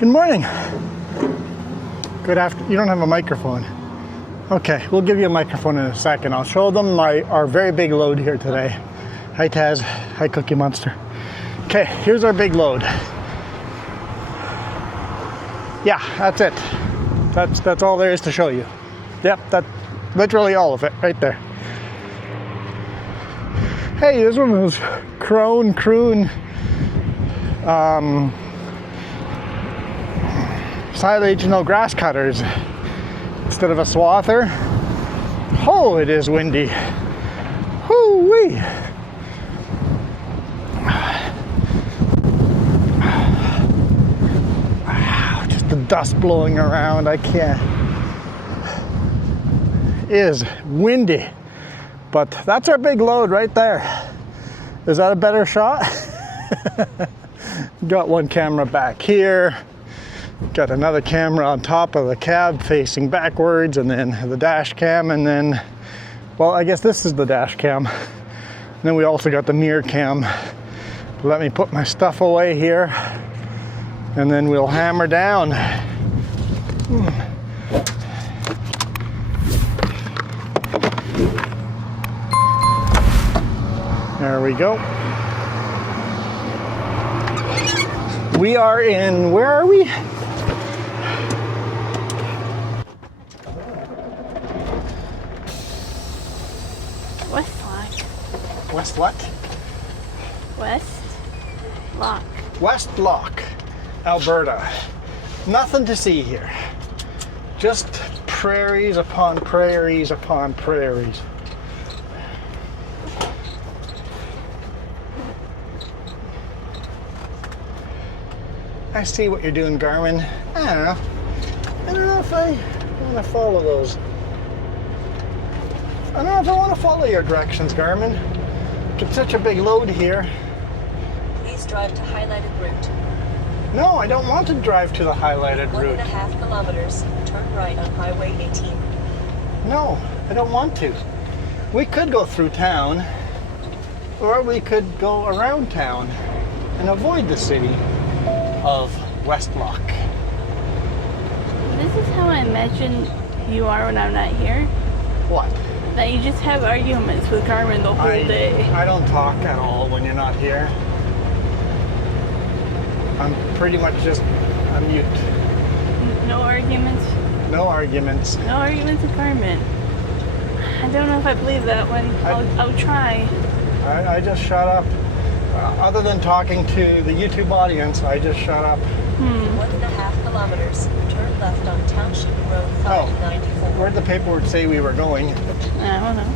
Good morning. Good afternoon. You don't have a microphone. Okay, we'll give you a microphone in a second. I'll show them our very big load here today. Hi Taz. Hi Cookie Monster. Okay, here's our big load. Yeah, that's it. That's all there is to show you. Yep, that's literally all of it right there. Hey, this one was croon silage, no grass cutters instead of a swather. Oh, it is windy. Hoo-wee. Wow, just the dust blowing around. I can't. It is windy, but that's our big load right there. Is that a better shot? Got one camera back here. Got another camera on top of the cab facing backwards, and then the dash cam, and then, well, I guess this is the dash cam. And then we also got the mirror cam. Let me put my stuff away here, and then we'll hammer down. There we go. We are in, where are we? West what? West Lock. West Lock, Alberta. Nothing to see here. Just prairies upon prairies upon prairies. I see what you're doing, Garmin. I don't know. I don't know if I want to follow those. I don't know if I want to follow your directions, Garmin. Get such a big load here. Please drive to highlighted route. No, I don't want to drive to the highlighted route. 1.5 kilometers. Turn right on Highway 18. No, I don't want to. We could go through town, or we could go around town and avoid the city of Westlock. This is how I imagine you are when I'm not here. What? That you just have arguments with Garmin the whole day. I don't talk at all when you're not here. I'm pretty much just a mute. No arguments? No arguments. No arguments with Garmin. I don't know if I believe that one. I'll try. I just shut up. Other than talking to the YouTube audience, I just shut up. 1.5 kilometers. Turn left on Township Road 594. Where'd the paperwork say we were going? I don't know.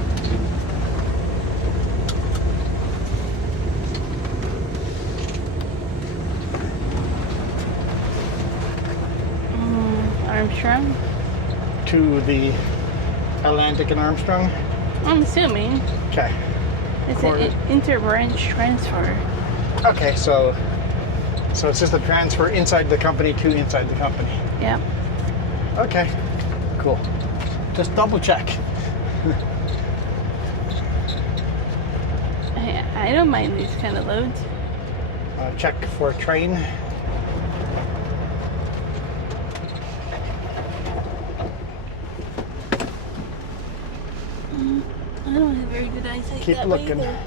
Armstrong? To the Atlantic and Armstrong? I'm assuming. Okay. It's an inter-branch transfer. Okay, so it's just a transfer inside the company to inside the company. Yep. Okay, cool. Just double check. I don't mind these kind of loads. Check for a train. I don't have very good eyesight. Keep that looking. Way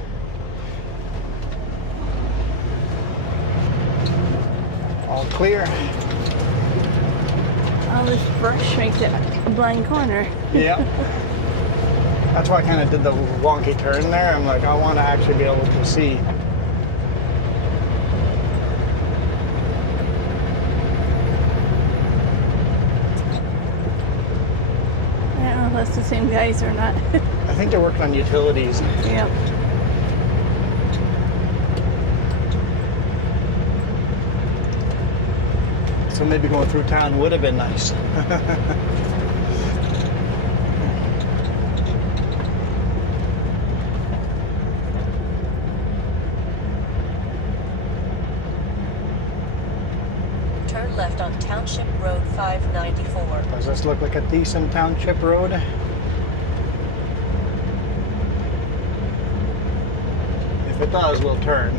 All clear. all this brush makes it a blind corner. Yeah. That's why I kind of did the wonky turn there. I'm like, I want to actually be able to see. I don't know if that's the same guys or not. I think they're working on utilities. Yep. So maybe going through town would have been nice. Turn left on Township Road 594. Does this look like a decent township road? If it does, we'll turn.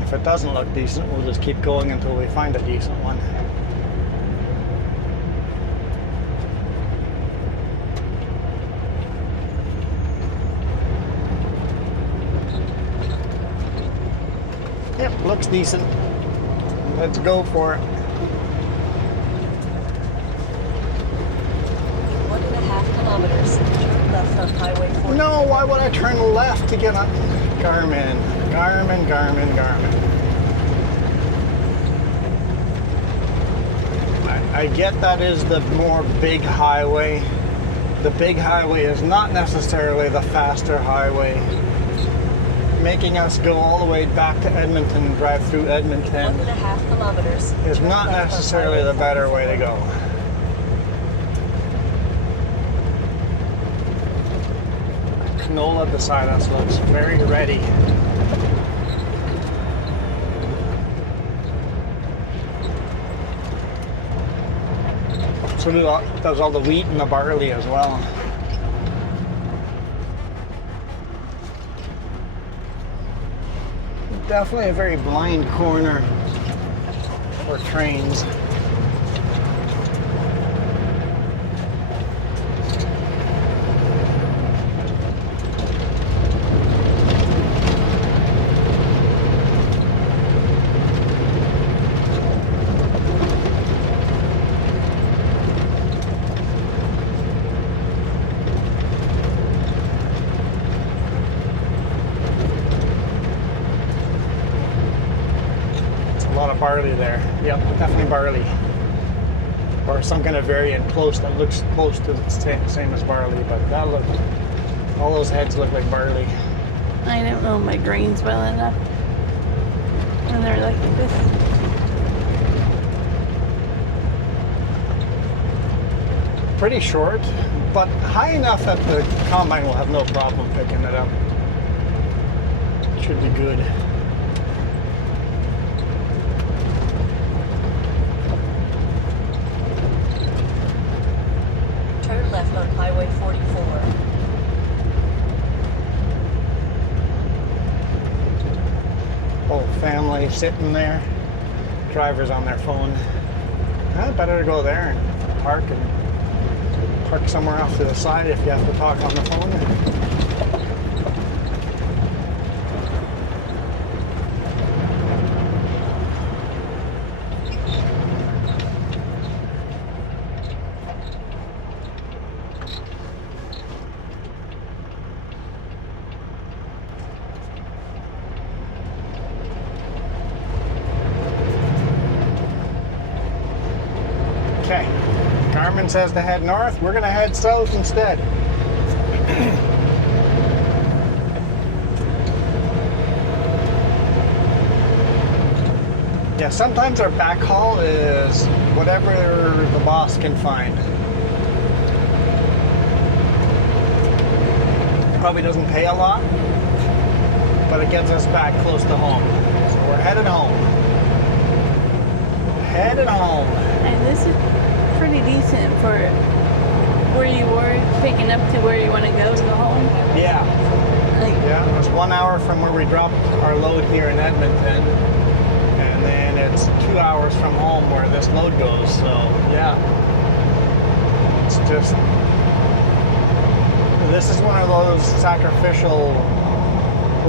If it doesn't look decent, we'll just keep going until we find a decent one. Looks decent. Let's go for it. 1.5 kilometers. Turn left on Highway 40. No, why would I turn left to get on Garmin? Garmin. I get that is the more big highway. The big highway is not necessarily the faster highway. Making us go all the way back to Edmonton and drive through Edmonton 1.5 kilometers. is Turn not left on necessarily Highway the better 44. way to go. Canola beside us looks very ready. So does all the wheat and the barley as well. Definitely a very blind corner for trains. Barley there. Yep, definitely barley. Or some kind of variant close that looks close to the same as barley, but that look, all those heads look like barley. I don't know my grains well enough when they're like this. Pretty short, but high enough that the combine will have no problem picking it up. Should be good. Turn left on Highway 44. Whole family sitting there. Drivers on their phone. Better to go there and park somewhere off to the side if you have to talk on the phone. Okay, Garmin says to head north. We're going to head south instead. Yeah, sometimes our backhaul is whatever the boss can find. Probably doesn't pay a lot, but it gets us back close to home. So we're headed home. Headed home. And this is pretty decent for where you were picking up to where you want to go home. Yeah. Like, Yeah, it was 1 hour from where we dropped our load here in Edmonton, and then it's 2 hours from home where this load goes. So yeah, it's just, this is one of those sacrificial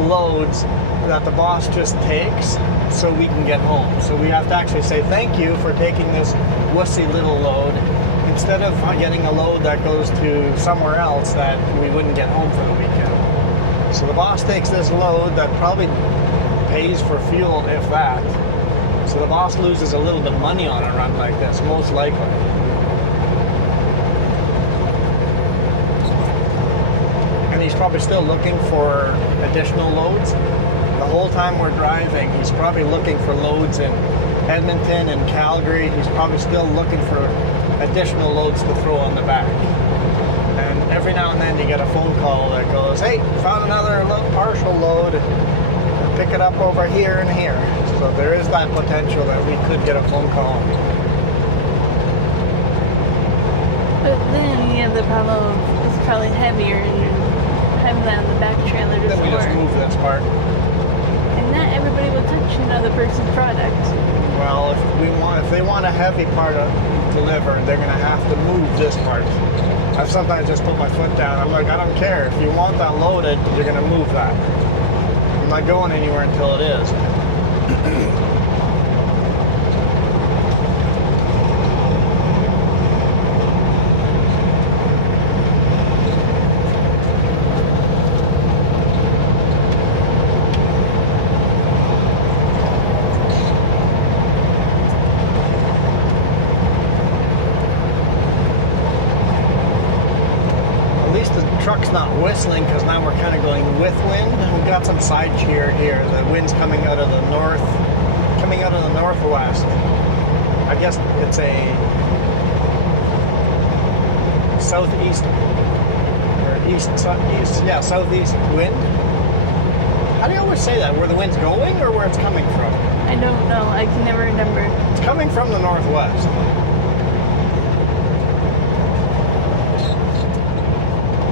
loads that the boss just takes so we can get home. So we have to actually say thank you for taking this wussy little load instead of getting a load that goes to somewhere else that we wouldn't get home for the weekend. So the boss takes this load that probably pays for fuel, if that. So the boss loses a little bit of money on a run like this, most likely. And he's probably still looking for additional loads. The whole time we're driving, he's probably looking for loads in Edmonton and Calgary. He's probably still looking for additional loads to throw on the back. And every now and then you get a phone call that goes, hey, found another partial load. Pick it up over here and here. So there is that potential that we could get a phone call. but then you have the problem of it's probably heavier and you're having that on the back trailer to Then we just store. move this part. And not everybody will touch another person's product. Well, if they want a heavy part delivered, they're gonna have to move this part. I've sometimes just put my foot down. I'm like, I don't care. If you want that loaded, you're gonna move that. I'm not going anywhere until it is. Truck's not whistling because now we're kind of going with wind. We've got some side shear here. The wind's coming out of the north, coming out of the northwest. I guess it's a southeast or southeast wind. How do you always say that? Where the wind's going or where it's coming from? I don't know. I can never remember. It's coming from the northwest.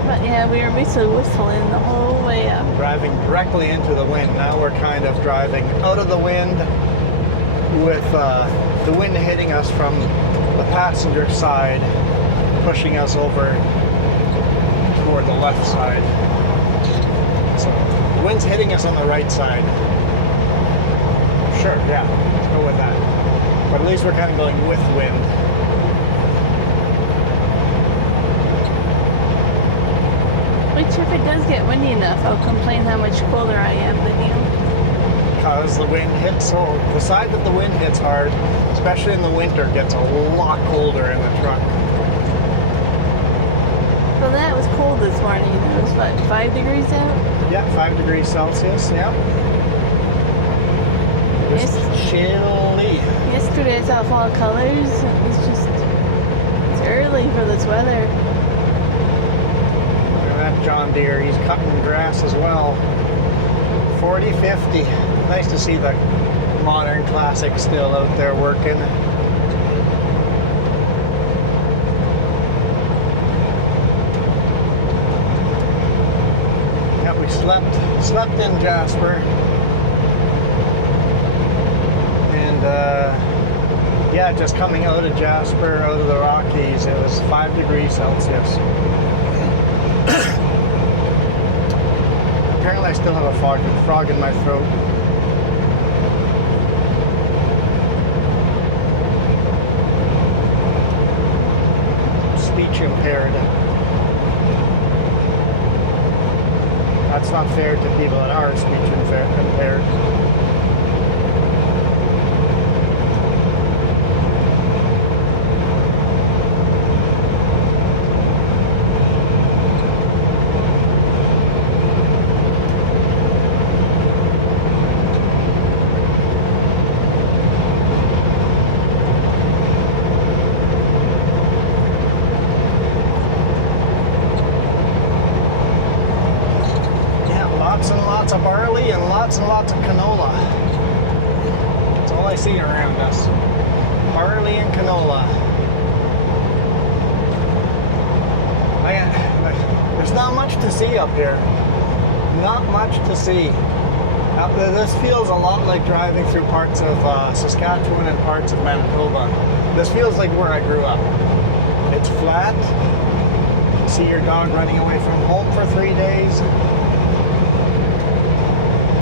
But yeah, we were basically whistling the whole way up. Driving directly into the wind. Now we're kind of driving out of the wind with the wind hitting us from the passenger side, pushing us over toward the left side. So the wind's hitting us on the right side. Sure, yeah, let's go with that. But at least we're kind of going with wind. Which, if it does get windy enough, I'll complain how much colder I am than you. Because the wind hits, so the side that the wind hits hard, especially in the winter, gets a lot colder in the truck. Well, that was cold this morning. It was, what, 5 degrees out? Yeah, 5 degrees Celsius, yeah. It's chilly. Yesterday I saw fall colors. It's early for this weather. That John Deere, he's cutting grass as well. 40-50. Nice to see the modern classic still out there working. Yeah, we slept in Jasper. And yeah, just coming out of Jasper, out of the Rockies, it was 5 degrees Celsius. Apparently I still have a frog in my throat. Speech impaired. That's not fair to people that are speech impaired. Lots of barley and lots of canola. That's all I see around us. Barley and canola. There's not much to see up here. Not much to see. This feels a lot like driving through parts of Saskatchewan and parts of Manitoba. This feels like where I grew up. It's flat. You see your dog running away from home for 3 days.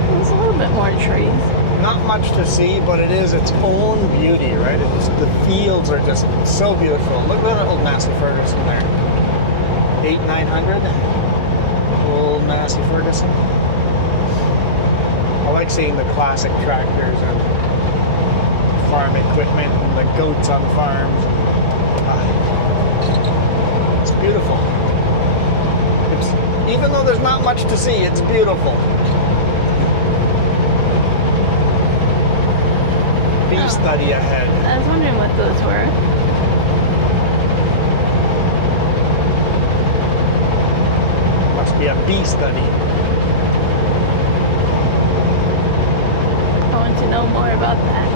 There's a little bit more trees. Not much to see, but it is its own beauty, right? The fields are just so beautiful. Look at that old Massey Ferguson there. 900. Old Massey Ferguson. I like seeing the classic tractors and farm equipment and the goats on farms. It's beautiful. Even though there's not much to see, it's beautiful. Bee study ahead. I was wondering what those were. Must be a bee study. I want to know more about that.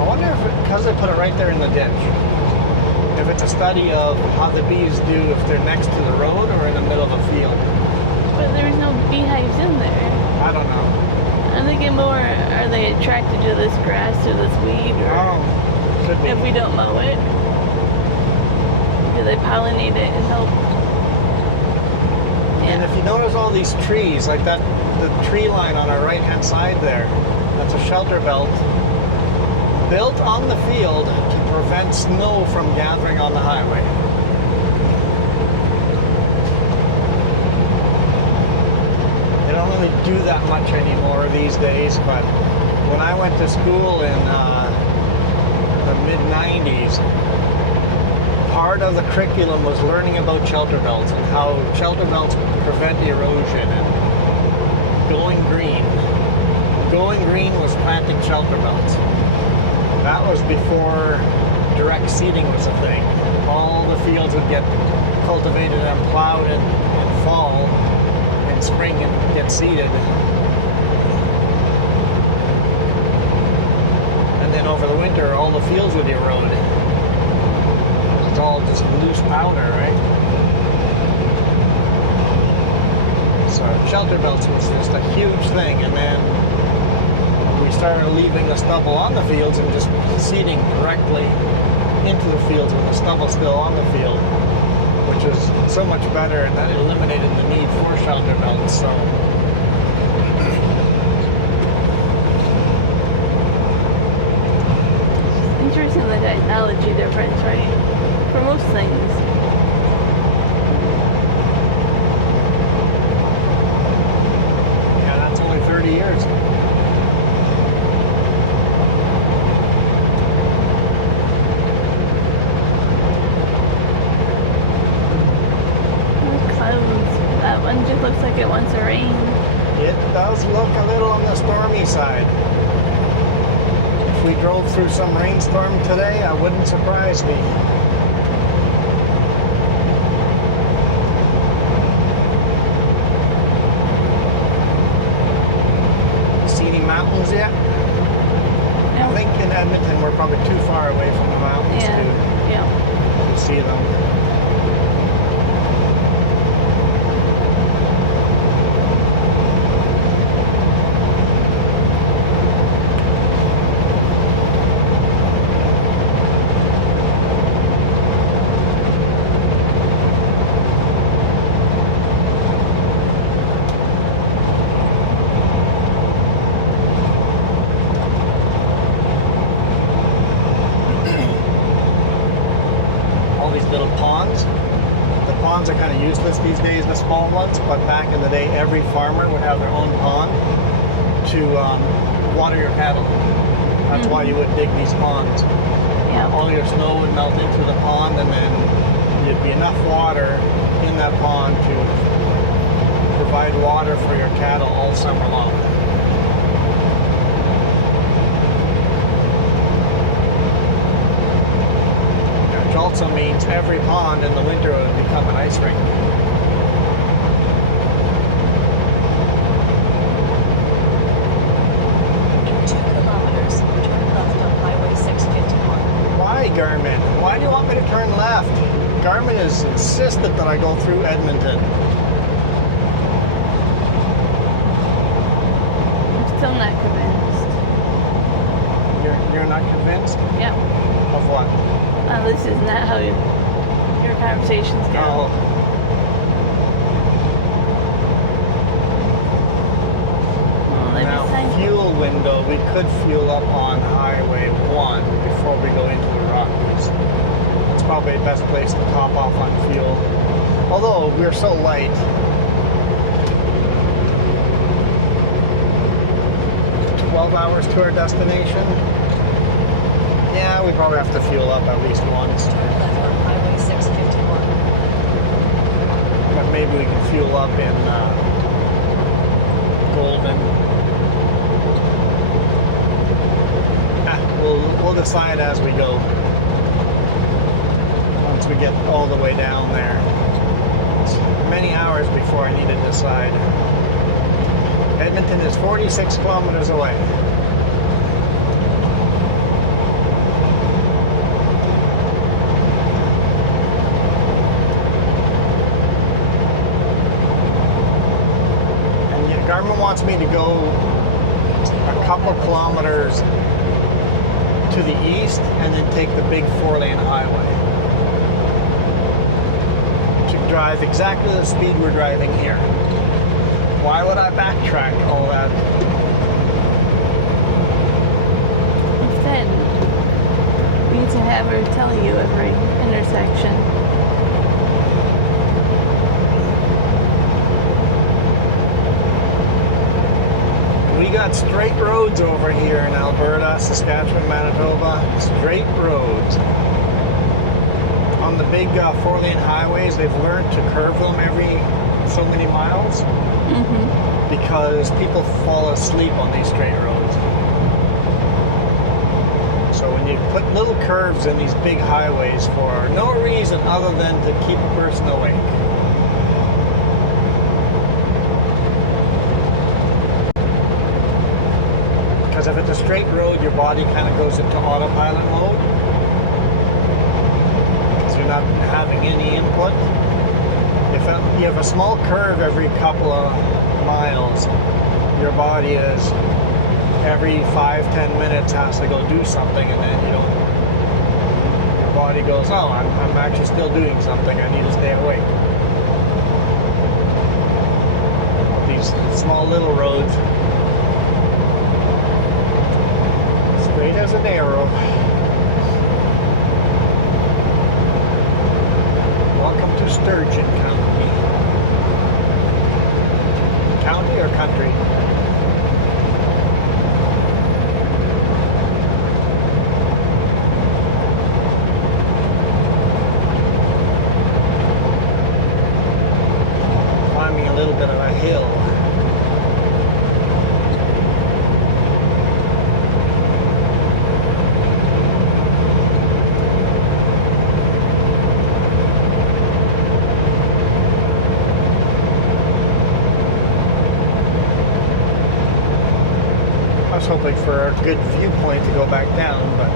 I wonder if, because they put it right there in the ditch, if it's a study of how the bees do if they're next to the road or in the middle of a field. But there's no beehives in there. I don't know. I'm thinking more, are they attracted to this grass or this weed? Or Could be. if we don't mow it, do they pollinate it and help And if you notice all these trees, like that, the tree line on our right-hand side there, that's a shelter belt built on the field to prevent snow from gathering on the highway. They don't really do that much anymore these days, but when I went to school in the mid-90s, part of the curriculum was learning about shelter belts and how shelter belts prevent erosion and going green. Going green was planting shelter belts. That was before direct seeding was a thing. All the fields would get cultivated and plowed in fall and spring and get seeded. And then over the winter, all the fields would erode. It's all just loose powder, right? So shelter belts was just a huge thing, and then we started leaving the stubble on the fields and just seeding directly into the fields with the stubble still on the field, which is so much better, and that eliminated the need for shelter belts. So Interesting the technology difference, right? For most things. yeah, that's only 30 years. Clouds. That one just looks like it wants to rain. It does look a little on the stormy side. If we drove through some rainstorm today, I wouldn't surprise me. See any mountains yet? I think in Edmonton we're probably too far away from the mountains Yeah. to see them. Little ponds. The ponds are kind of useless these days, the small ones, but back in the day, every farmer would have their own pond to water your cattle. That's why you would dig these ponds. Yeah. All your snow would melt into the pond, and then there'd be enough water in that pond to provide water for your cattle all summer long. Which also means every pond in the winter would become an ice rink. In 2 kilometers, turn left on Highway 651. Why, Garmin? Why do you want me to turn left? Garmin has insisted that I go through Edmonton. I'm still not convinced. You're not convinced? Yeah. Of what? This is not how your conversations go. Oh. Let me Now, sign. fuel window, we could fuel up on Highway 1 before we go into the Rockies. That's probably the best place to top off on fuel. Although, we're so light. 12 hours to our destination. Yeah, we probably have to fuel up at least once. Turn left on Highway 651. But maybe we can fuel up in Golden. We'll decide as we go. Once we get all the way down there. It's many hours before I need to decide. Edmonton is 46 kilometers away. Garmin wants me to go a couple kilometers to the east and then take the big 4-lane highway. To drive exactly the speed we're driving here. Why would I backtrack all that? Instead, we need to have her tell you every intersection. We got straight roads over here in Alberta, Saskatchewan, Manitoba. Straight roads. On the big 4-lane highways, they've learned to curve them every so many miles because people fall asleep on these straight roads. So when you put little curves in these big highways for no reason other than to keep a person awake. Because if it's a straight road, your body kind of goes into autopilot mode. Because you're not having any input. If you have a small curve every couple of miles, your body is every 5-10 minutes has to go do something, and then your body goes, oh, I'm actually still doing something. I need to stay awake. These small little roads. Straight as an arrow. Welcome to Sturgeon County. County or country? Climbing a little bit of a hill. I was hoping for a good viewpoint to go back down, but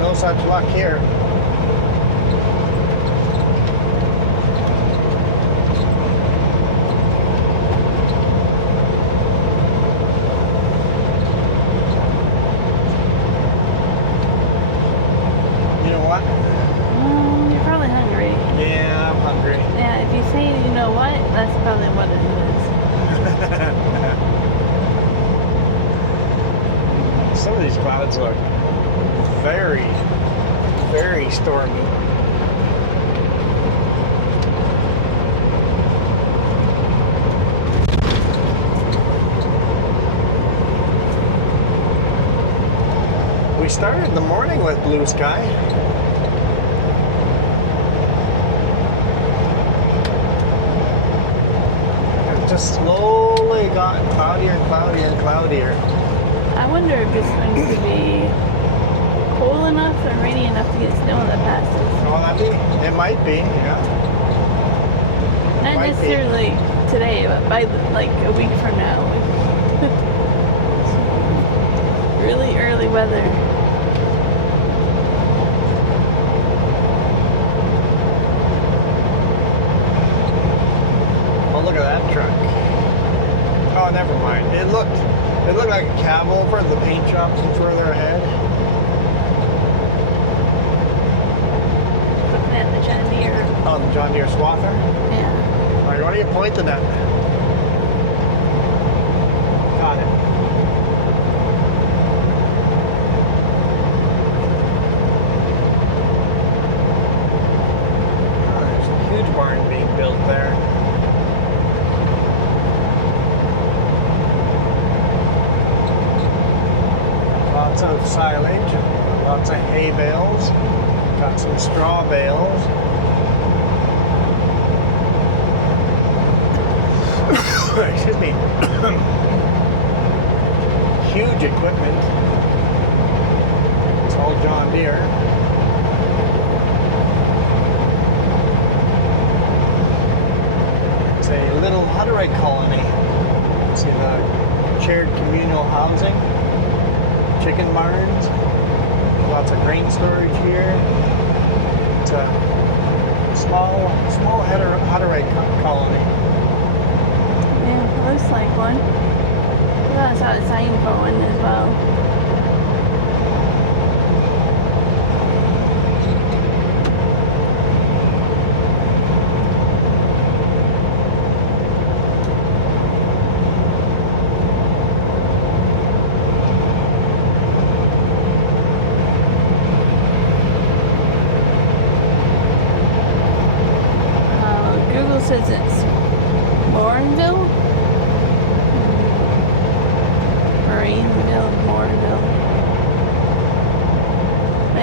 no such luck here. You know what? You're probably hungry. Yeah, I'm hungry. Yeah, if you say you know what, that's probably what it is. Some of these clouds look very, very stormy. We started the morning with blue sky. It just slowly got cloudier and cloudier and cloudier. I wonder if it's going to be cold enough or rainy enough to get snow that passes. Oh, it might be, yeah. Not Might be. necessarily today, but by like a week from now. Really early weather. Oh, look at that truck. Oh, never mind. It looked like a cab over. The paint shop's further ahead. Looking at the John Deere. Oh, the John Deere swather? Yeah. All right, what are you pointing at? Got it. Oh, there's a huge barn being built there. Lots of silage, lots of hay bales, got some straw bales. Excuse me. Huge equipment. It's all John Deere. It's a little Hutterite colony. See the shared communal housing. Chicken barns, lots of grain storage here. It's a small Hutterite colony. Yeah, it looks like one. I saw a sign for one as well. says it's Morinville? Morinville, Morinville.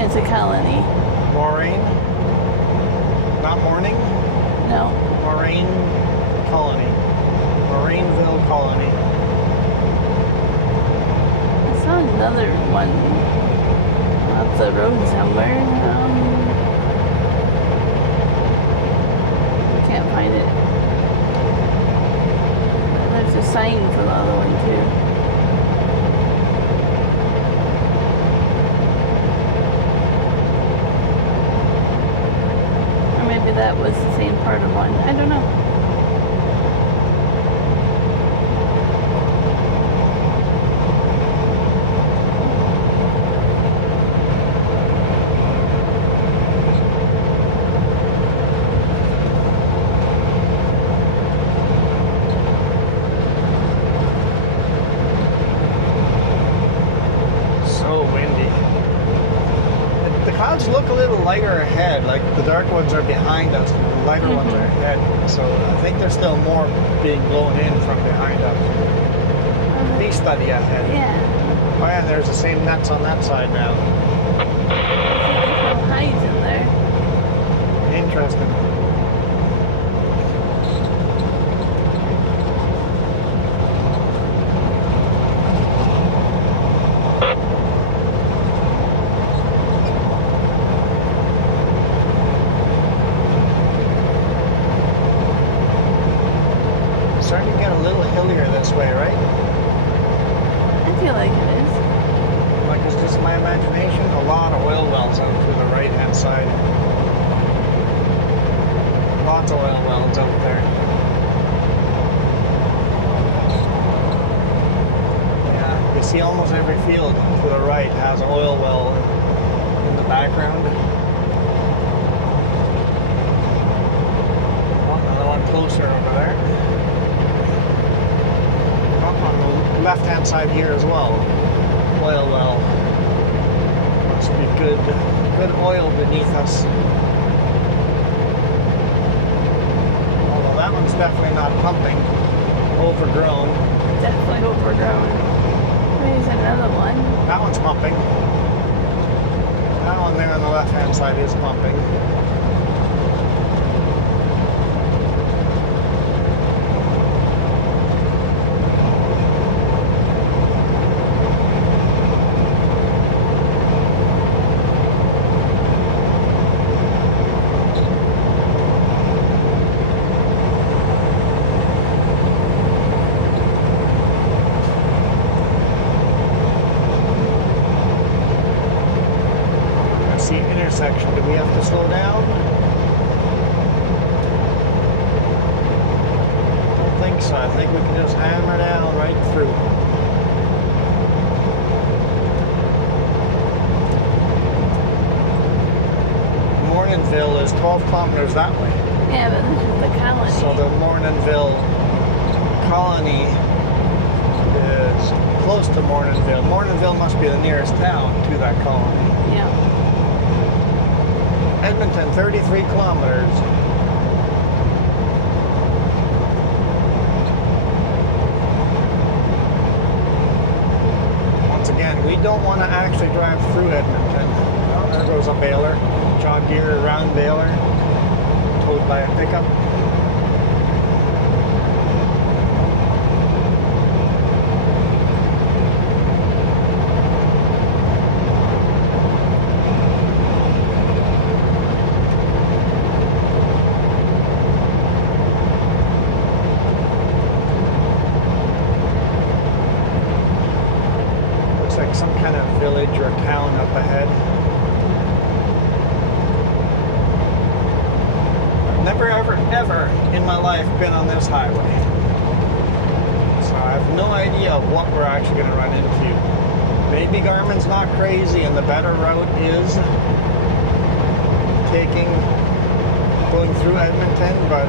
It's a colony. Moraine? Not morning? No. Moraine Colony. Moraineville Colony. I saw another one off the road somewhere. Can't find it. There's a sign for the other one too. Maybe that was the same part of one. I don't know. So windy. The clouds look a little lighter ahead, like the dark ones are behind us, the lighter ones are ahead. So I think there's still more being blown in from behind us. Bee study ahead. Yeah. Oh yeah, there's the same nets on that side now. There's no hides in there. Interesting. Starting to get a little hillier this way, right? I feel like it is. Like it's just my imagination. A lot of oil wells out to the right hand side. Lots of oil wells out there. Yeah, you see almost every field to the right has an oil well in the background. Oh, another one closer over there. On the left hand side here as well. Oil well. Must be good oil beneath us. Although that one's definitely not pumping. Overgrown. Definitely overgrown. There's another one. That one's pumping. That one there on the left hand side is pumping. Intersection. Do we have to slow down? I don't think so. I think we can just hammer down right through. Morninville is 12 kilometers that way. Yeah, but this is the colony. So the Morninville colony is close to Morninville. Morninville must be the nearest town to that colony. Yeah. Edmonton, 33 kilometers. Once again, we don't want to actually drive through Edmonton. Oh, there goes a baler. John Deere round baler, towed by a pickup. Like some kind of village or town up ahead. I've never ever in my life been on this highway. So I have no idea what we're actually going to run into. Maybe Garmin's not crazy and the better route is going through Edmonton, but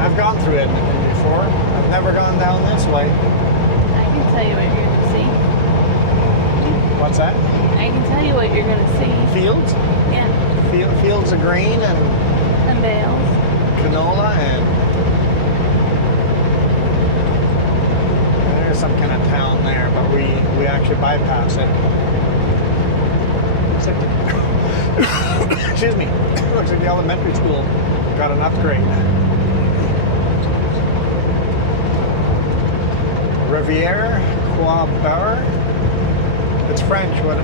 I've gone through Edmonton before. I've never gone down this way. I can tell you what you're going to see. What's that? I can tell you what you're going to see. Fields? Yeah. Fields of grain and And bales. canola actually bypass it. Looks like excuse me. Looks like the elementary school got an upgrade. Rivière Quabar. It's French. What?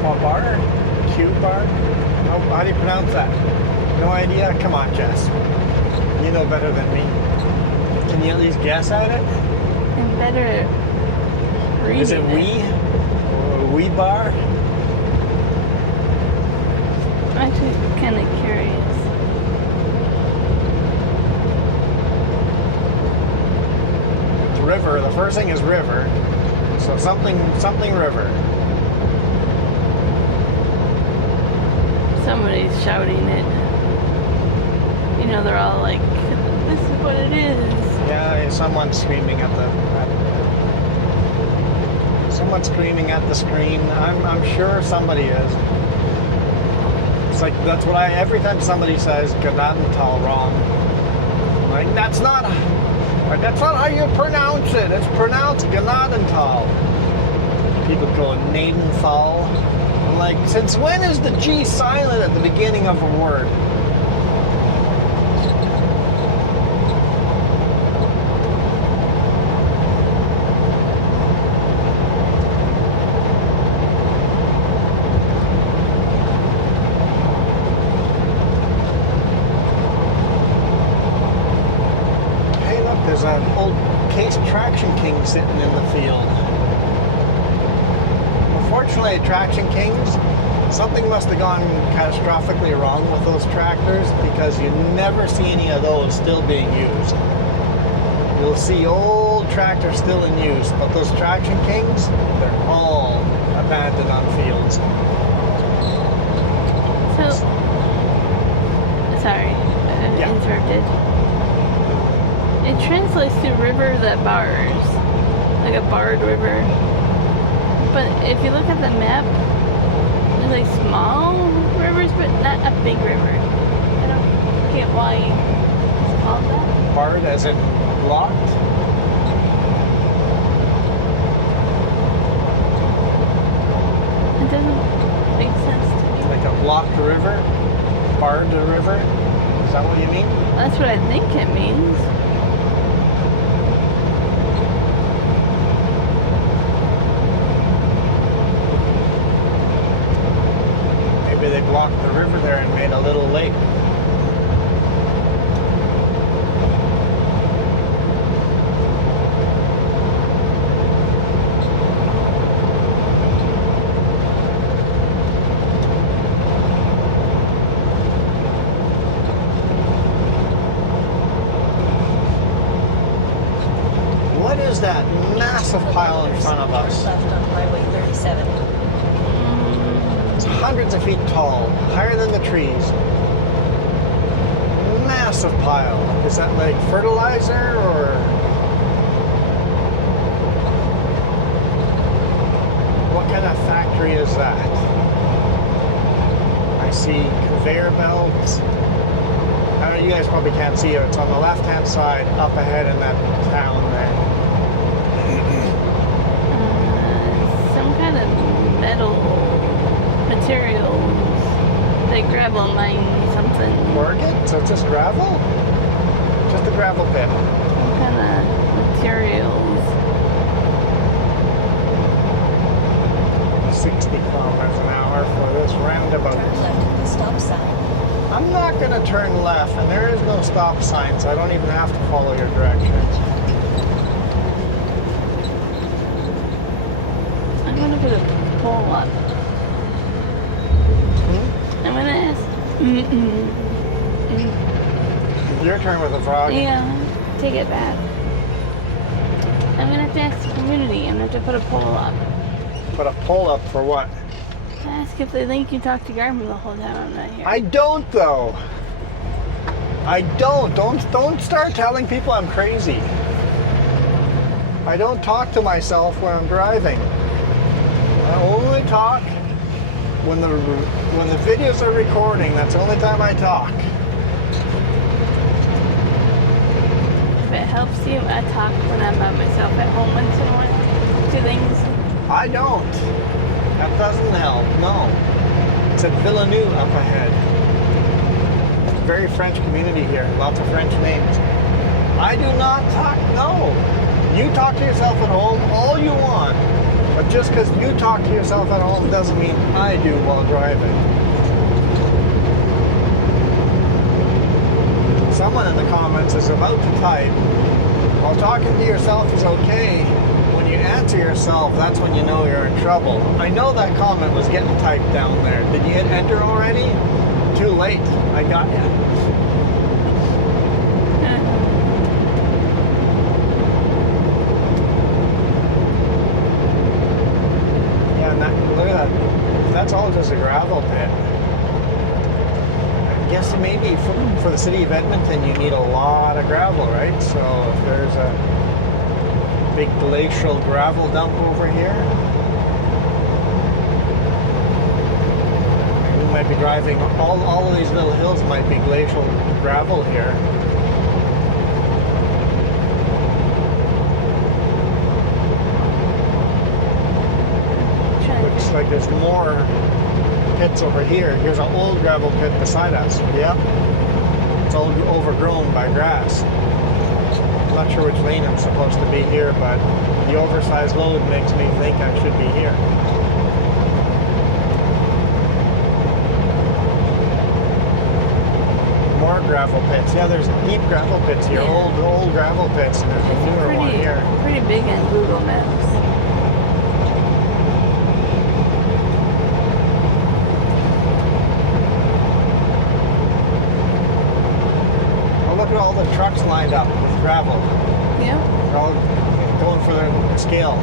Quabar? Q-bar? How do you pronounce that? No idea? Come on, Jess. You know better than me. Can you at least guess at it? I'm better at reading. Is it we? Or we bar? I'm actually kind of curious. It's river. The first thing is river. So something river. Somebody's shouting it. You know, they're all like, this is what it is. Yeah, someone's screaming at someone's screaming at the screen. I'm sure somebody is. It's like that's what every time somebody says Gnadental wrong. I'm like that's not how you pronounce it. It's pronounced Gnadental. People go Nadenthal. I'm like, since when is the G silent at the beginning of a word? There's an old Case Traction King sitting in the field. Unfortunately, Traction Kings, something must have gone catastrophically wrong with those tractors because you never see any of those still being used. You'll see old tractors still in use, but those Traction Kings, they're all abandoned on fields. So, sorry, I interrupted. It translates to river that bars, like a barred river. But if you look at the map, there's like small rivers, but not a big river. I don't get why it's called that. Barred as in blocked? It doesn't make sense to me. Like a blocked river? Barred river? Is that what you mean? That's what I think it means. Maybe they blocked the river there and made a little lake. What is that massive pile in front of us? Left on Highway 37. It's hundreds of feet tall, higher than the trees. Massive pile. Is that like fertilizer or? What kind of factory is that? I see conveyor belts. I don't know, you guys probably can't see it. It's on the left-hand side, up ahead in that town there. Some kind of metal materials. They gravel mine something. Oregon? So it's just gravel? Just a gravel pit. Some kind of materials. 60 kilometers an hour for this roundabout. Turn left at the stop sign. I'm not going to turn left, and there is no stop sign, so I don't even have to follow your directions. I'm gonna put a pole up. I'm gonna ask. Your turn with the frog. Yeah, take it back. I'm gonna have to ask the community. I'm gonna have to put a pole up. Put a pole up for what? Ask if they think you talk to Garmin the whole time I'm not here. I don't, though. I don't. Don't start telling people I'm crazy. I don't talk to myself when I'm driving. I only talk when the videos are recording. That's the only time I talk. it helps you, I talk when I'm by myself at home once in a while to things. I don't. That doesn't help, no. It said Villeneuve up ahead. It's a very French community here, lots of French names. I do not talk, no. You talk to yourself at home all you want, but just because you talk to yourself at home doesn't mean I do while driving. Someone in the comments is about to type, while talking to yourself is okay. When you answer yourself, that's when you know you're in trouble. I know that comment was getting typed down there. Did you hit enter already? Too late. I got you. Yeah, and that, look at that. That's all just a gravel pit. I guess maybe for the city of Edmonton, you need a lot of gravel, right? So if there's a big glacial gravel dump over here, we might be driving, all of these little hills might be glacial gravel here. Looks like there's more pits over here. Here's an old gravel pit beside us. Yep. It's all overgrown by grass. I'm not sure which lane I'm supposed to be here, but the oversized load makes me think I should be here. More gravel pits. Yeah, there's deep gravel pits here. Yeah. Old gravel pits, and there's a newer one here. Pretty big on Google Maps. Look at all the trucks lined up with gravel. Yeah. They're all going for the scale.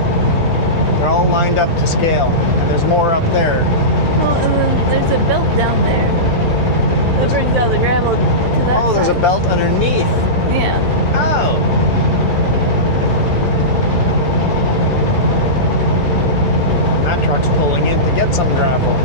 They're all lined up to scale. And there's more up there. Well, and then there's a belt down there that brings all the gravel to that Oh, there's side. a belt underneath. Yeah. Oh. And that truck's pulling in to get some gravel.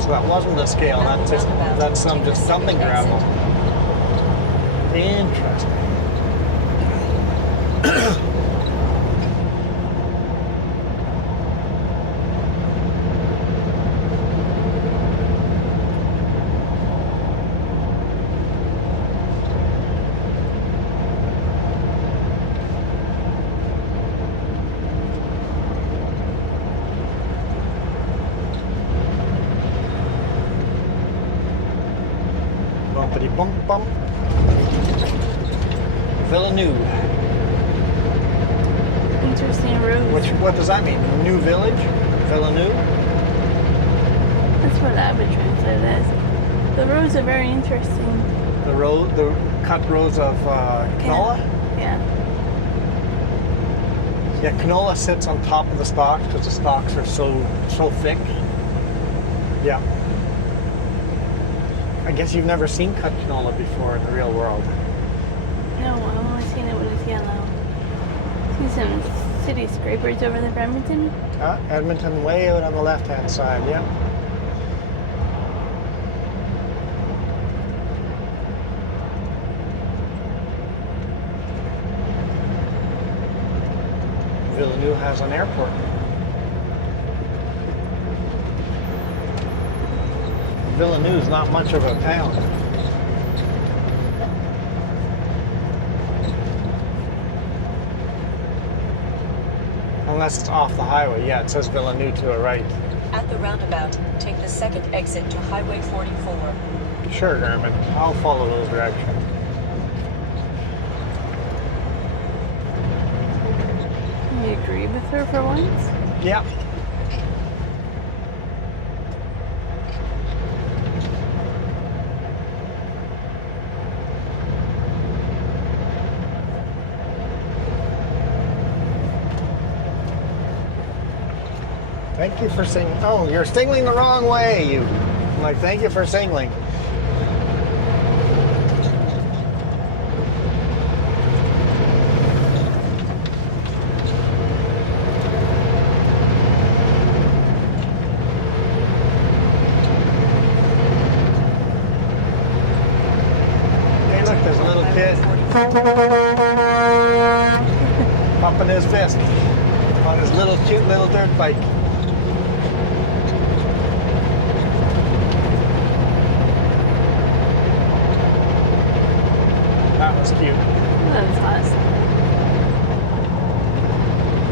So that wasn't the scale, that's some just dumping gravel. Interesting. Bumpity bump bump. Villeneuve. Interesting roads. What does that mean? New village? Villeneuve? That's what I would translate it as. The roads are very interesting. The cut rows of canola? Yeah. Yeah, canola sits on top of the stalks because the stalks are so thick. Yeah. I guess you've never seen cut canola before in the real world. No, I've only seen it when it's yellow. See some city scrapers over there for Edmonton? Edmonton way out on the left-hand side, yeah. Villeneuve has an airport. Villeneuve's not much of a town. Unless it's off the highway. Yeah, it says Villeneuve to the right. At the roundabout, take the second exit to Highway 44. Sure, Garmin. I'll follow those directions. You agree with her for once? Yeah. Thank you for saying, oh, you're signaling the wrong way, you like, thank you for singling. Hey, look, there's a little kid pumping his fist on his little cute little dirt bike. That was cute. That was awesome.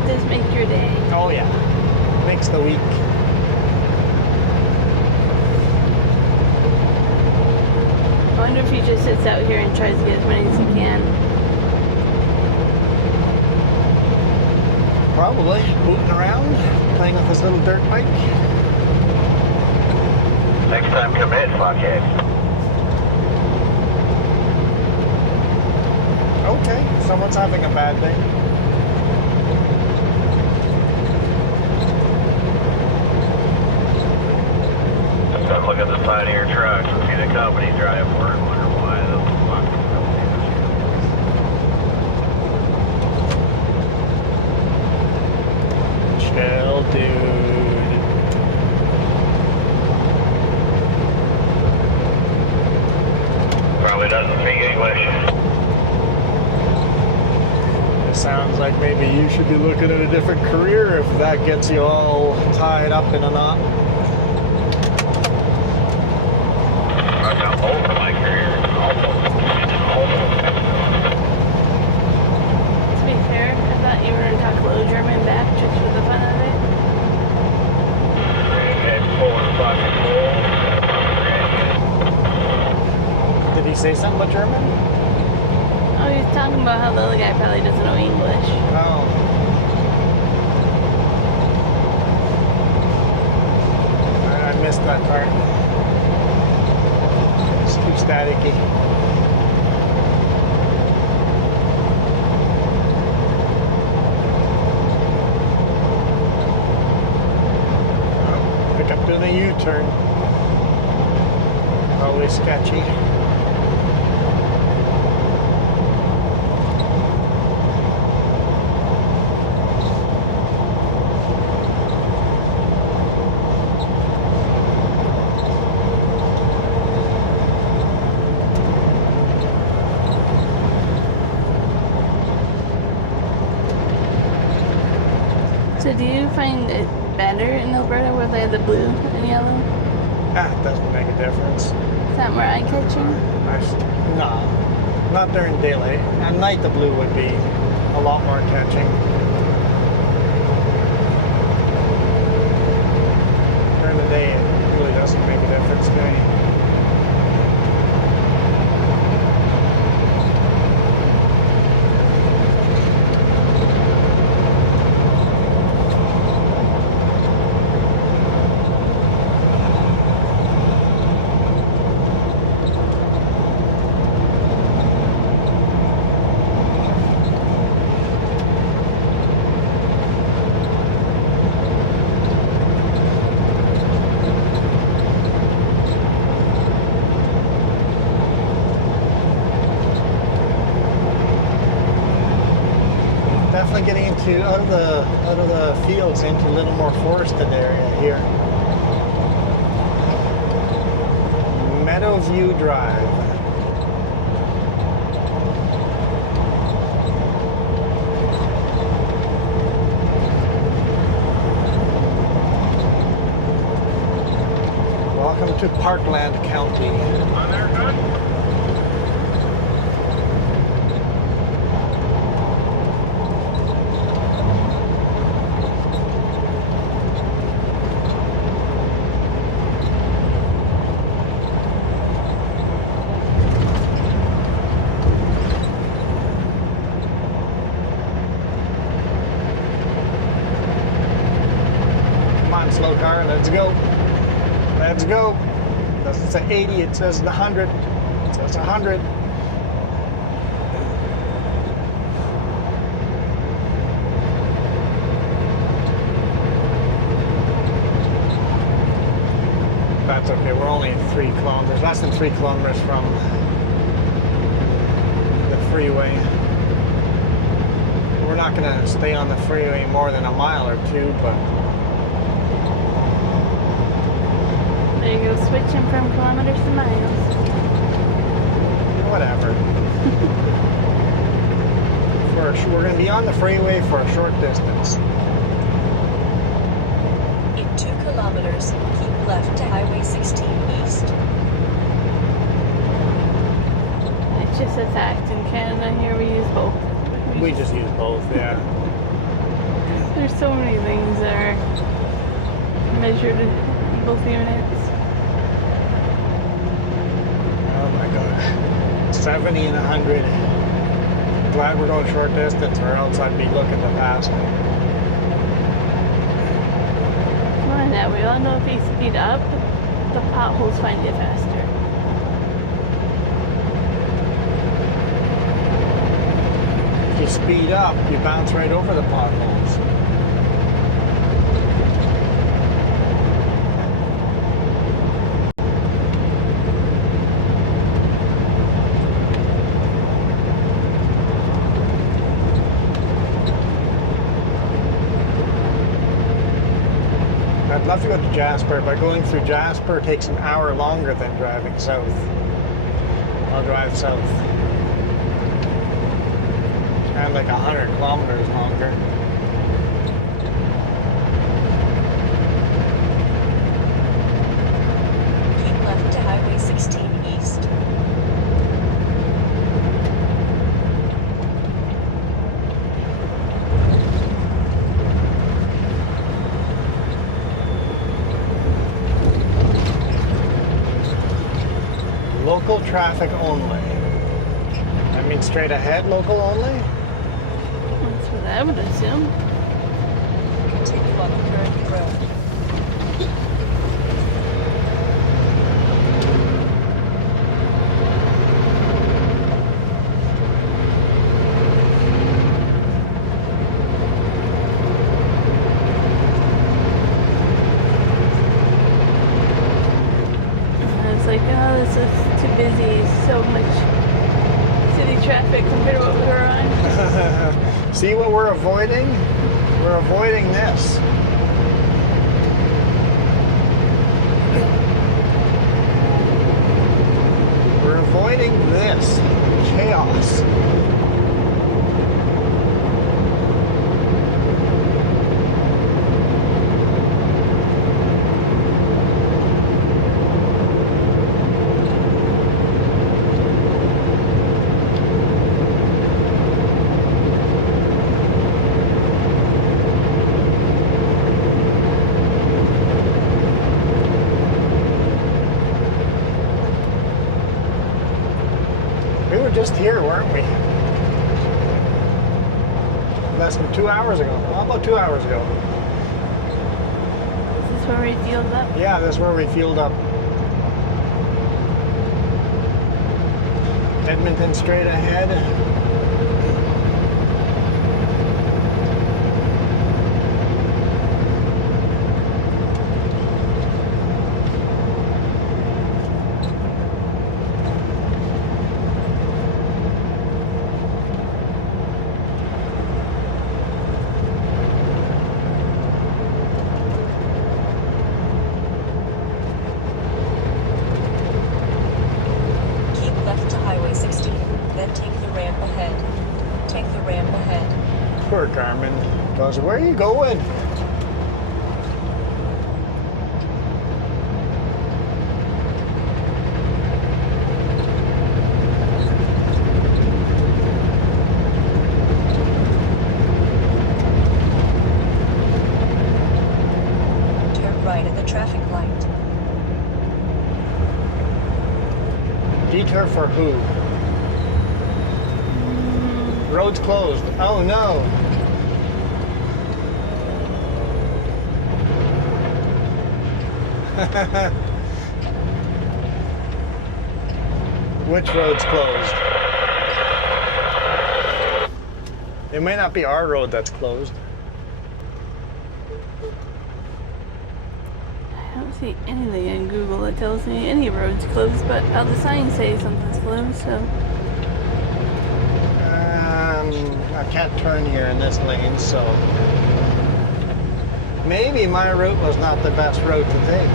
Does make your day. Oh yeah, makes the week. I wonder if he just sits out here and tries to get as many as he can. Probably booting around, playing with his little dirt bike. Next time come in, fuckhead. Okay, someone's having a bad day. Just look at the side of your truck and see the company drive for it. Wonder why the fuck Chill, dude. probably doesn't speak English. It sounds like maybe you should be looking at a different career if that gets you all tied up in a knot. I got old in my career. To be fair, I thought you were going to talk a little German back just for the fun of it. And pulling fucking Did he say something about German? Oh, he was talking about how the other guy probably doesn't know English. Oh. I missed that part. It's too staticky. Oh, pick up to the U-turn. Always sketchy. So do you find it better in Alberta where they have the blue and yellow? Ah, it doesn't make a difference. Is that more eye-catching? No, not during daylight. At night, the blue would be a lot more catching. During the day, it really doesn't make a difference to me. Definitely getting into out of the fields into a little more forested area here. Meadowview Drive. Welcome to Parkland County. On there, good? Come on, slow car, let's go. Let's go. It doesn't say 80, it says 100. It says 100. That's okay, we're only only 3 kilometers, less than 3 kilometers from the freeway. We're not going to stay on the freeway more than a mile or two, but There you go, switching from kilometers to miles. whatever. We're going to be on the freeway for a short distance. In 2 kilometers, keep left to Highway 16 east. It's just a fact. In Canada, here we use both. We just use both, yeah. There's so many things that are measured in both units. Oh my gosh. 70 and 100. Glad we're going short distance, or else I'd be looking to pass me. Come on now, we all know if you speed up, the potholes find you faster. If you speed up, you bounce right over the potholes. I'd love to go to Jasper, but going through Jasper takes an hour longer than driving south. I'll drive south. And like 100 kilometers longer. Keep left to Highway 16 east. Local traffic only. That means straight ahead, local only? That's what I would assume. Continue on the current road. It's like, oh, this is too busy. So much city traffic compared to what we were on. See what we're avoiding? We're avoiding this. We're avoiding this chaos. We were just here, weren't we? Less than 2 hours ago. Well, about 2 hours ago. This is where we fueled up. Yeah, that's where we fueled up. Edmonton straight ahead. Keep left to Highway 16, then take the ramp ahead. Take the ramp ahead. Poor Garmin goes, where are you going? Turn right at the traffic light. Detour for who? Road's closed. Oh no. Which road's closed? It may not be our road that's closed. I I don't see anything in Google that tells me any road's closed, but all the signs say something's closed, so. I can't turn here in this lane, so maybe my route was not the best route to take.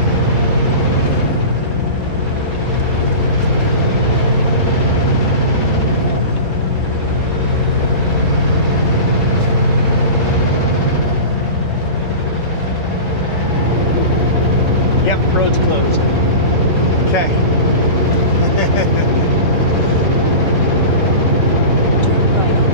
Yep, road's closed. Okay. Turn right on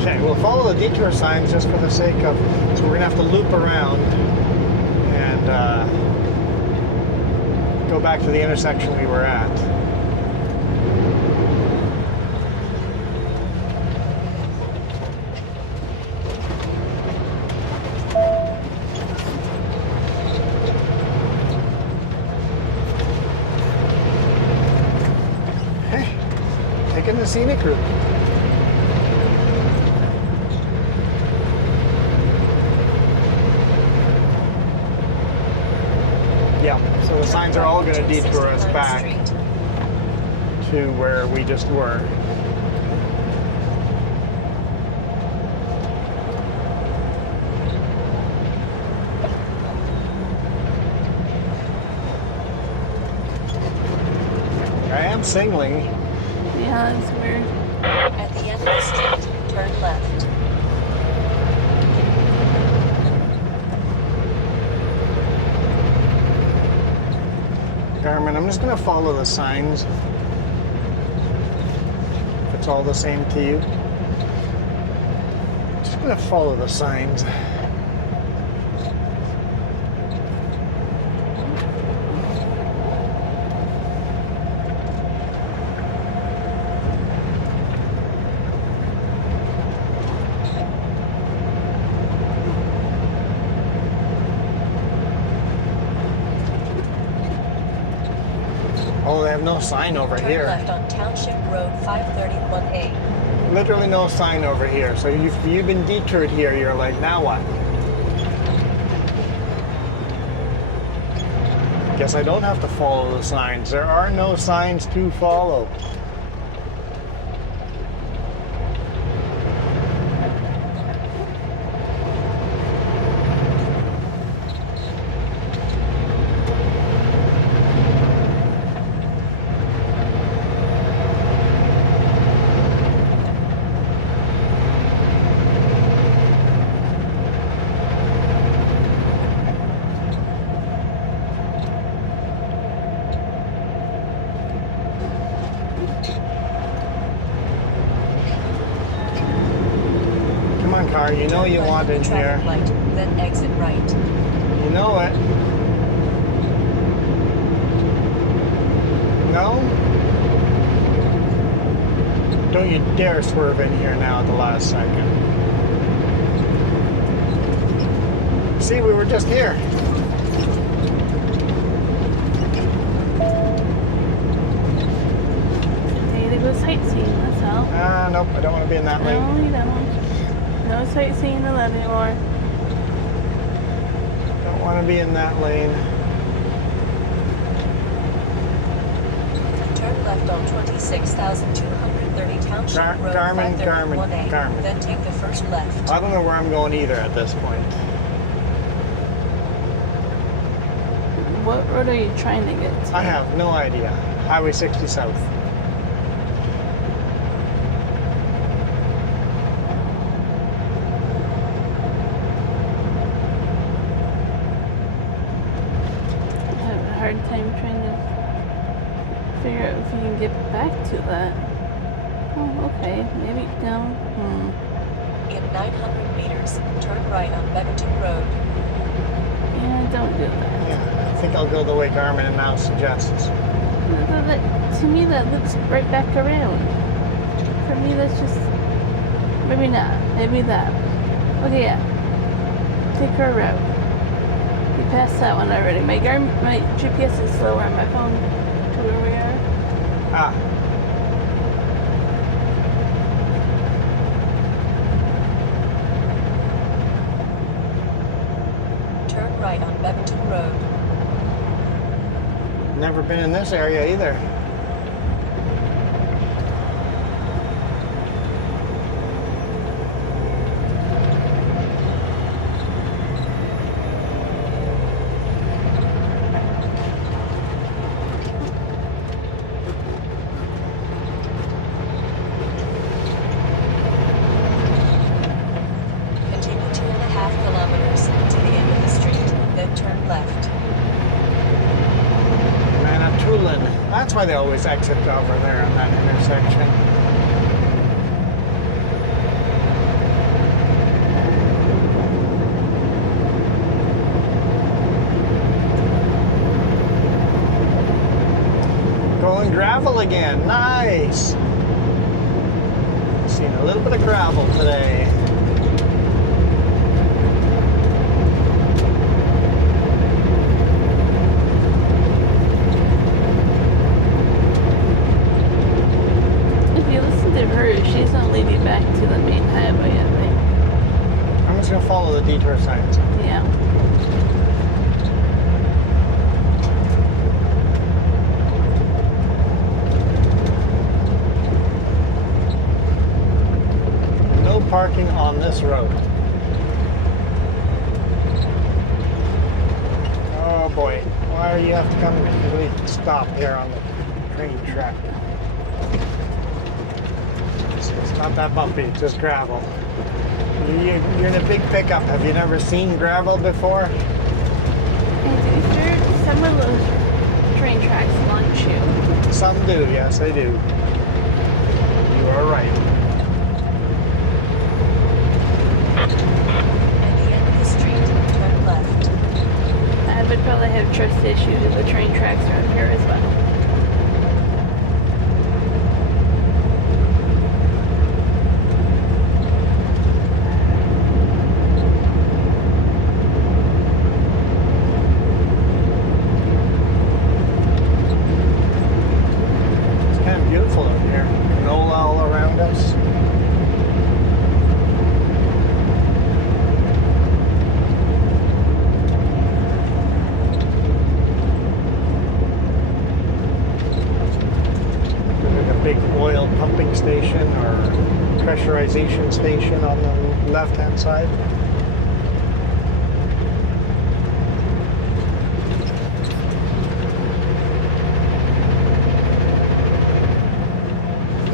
Okay, we'll follow the detour signs just for the sake of, so we're gonna have to loop around and go back to the intersection we were at. Hey, taking the scenic route. Yeah, so the signs are all going to detour us back to where we just were. I am signaling. Yeah, that's weird. At the end of the street, turn left. Garmin, I'm just going to follow the signs. If it's all the same to you. Just going to follow the signs. Oh, they have no sign over Turn here. left on Township Road 531A. Literally no sign over here. So you've been detoured here. You're like, now what? Guess I don't have to follow the signs. There are no signs to follow. Come on, car. You know you want in here. Traffic light, then exit right. You know it. No? Don't you dare swerve in here now at the last second. See, we were just here. Day to go sightseeing, that's all. Nope, I don't want to be in that lane. No, you don't. No sightseeing allowed anymore. Don't want to be in that lane. Turn left on 26,230 Township Road Garmin, 531A. Garmin. Then take the first left. I don't know where I'm going either at this point. What road are you trying to get to? I have no idea. Highway 60 South. I have a hard time trying to figure out if you can get back to that. Oh, okay. Maybe down. In 900 meters, turn right on Beaverton Road. Yeah, don't do that. Yeah, I think I'll go the way Garmin now suggests. To me, that loops right back around. For me, that's just... Maybe not. Maybe that. Okay, yeah. Take our route. We passed that one already. My GPS is slower on my phone to where we are. Ah. Never been in this area either. Continue 2.5 kilometers to the end of the street, then turn left. Manitoulin. That's why they always exit over there on that intersection. Going gravel again. Nice. Seen a little bit of gravel today. If you listen to her, she's not leading back to the main highway, I think. I'm just gonna follow the detour signs. Yeah. No parking on this road. Oh boy, why do you have to come really stop here on the train track? It's not that bumpy, it's just gravel. You're in a big pickup. Have you never seen gravel before? And to be fair, some of those train tracks launch you. Some do, yes, they do. You are right. At the end of the street, turn left. I would probably have trust issues if the train tracks are up here as well. It's kind of beautiful out here. Canola all around us. There's a big oil pumping station or pressurization station on the left-hand side.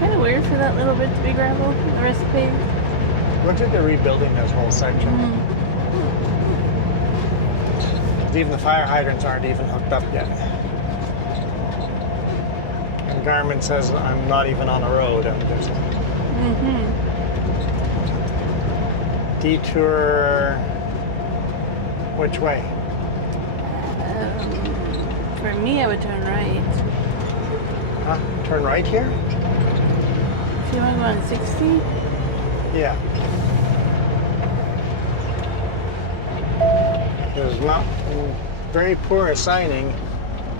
Kind of weird for that little bit to be gravel, the rest paved. Looks like they're rebuilding this whole section. Even the fire hydrants aren't even hooked up yet. And Garmin says I'm not even on a road. I'm just detour. Which way? For me, I would turn right. Huh? Turn right here? If you want to go on 60, Yeah. There's not very poor signing.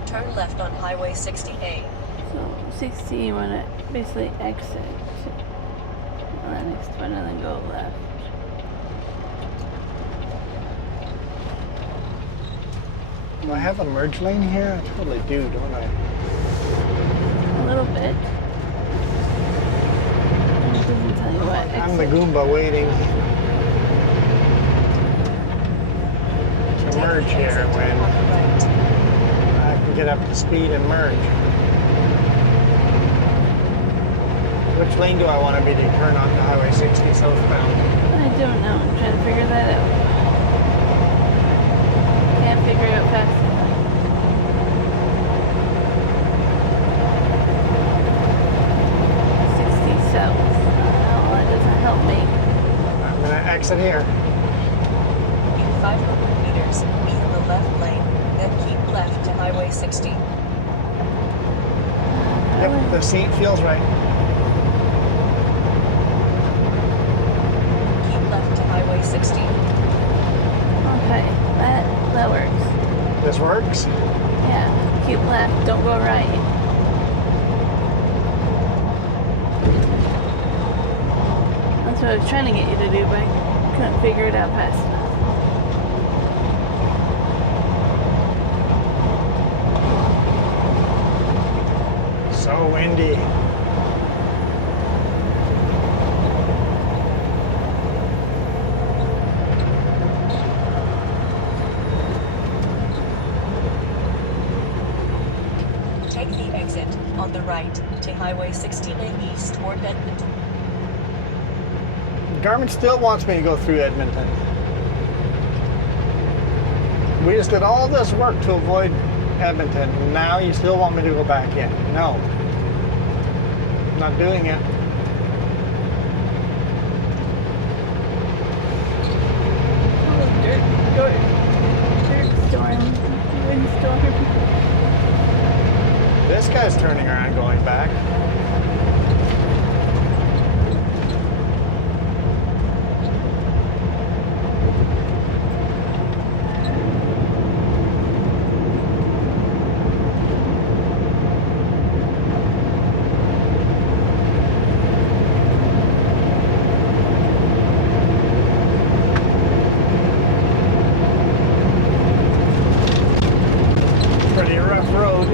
Turn left on Highway 60A. so 60, you want to basically exit on the next one and then go left. Do I have a merge lane here? I totally do, don't I? A little bit. It doesn't tell you what I'm the exit. Goomba waiting to Take merge the here exit when on the right. I can get up to speed and merge. Which lane do I want to be to turn onto Highway 60 southbound? I don't know. I'm trying to figure that out. Can't figure it out fast enough. 60 south. Oh, that doesn't help me. I'm going to exit here. In 500 meters, be in the left lane, then keep left to Highway 60. Yep, the seat feels right. Keep left to Highway 60. Okay, that works. This works? Yeah, keep left, don't go right. That's what I was trying to get you to do, but I couldn't figure it out fast enough. So windy. Take the exit on the right to Highway 69 east toward Edmonton. Garmin still wants me to go through Edmonton. We just did all this work to avoid Edmonton. And now you still want me to go back in? No. I'm not doing it. Oh, dirt storm, windstorm. This guy's turning around going back. Pretty rough road.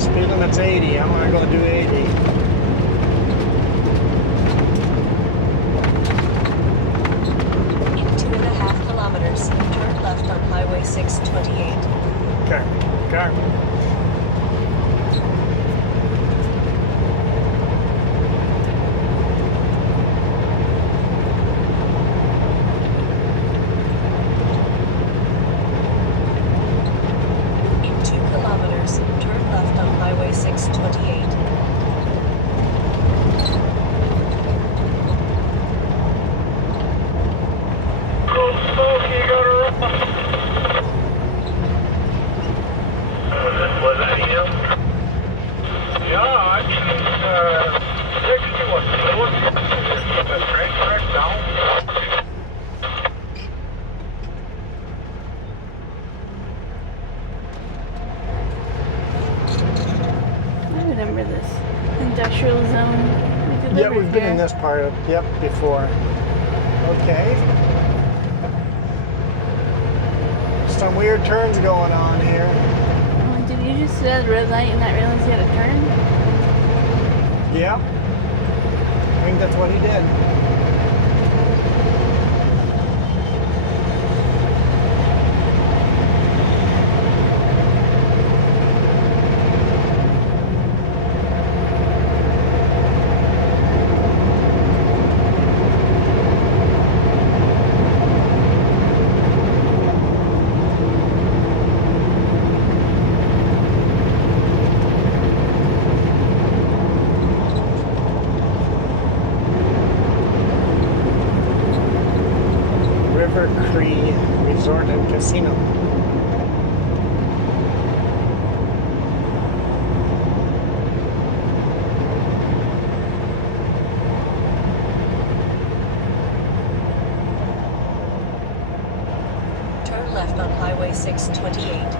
Speed limit's 80. I'm gonna go do 80. In 2.5 kilometers, turn left on Highway 628. Okay. Okay. In 2 kilometers, turn left on Highway 628. Was that you? Yeah, I text you what it was. The train track down. I remember this industrial zone. Yeah, we've been in this part of, yep, before. Okay. Some weird turns going on here. Oh, did you just see that red light and not realize you had a turn? Yep. I think that's what he did. Prairie Resort and Casino. Turn left on Highway 628.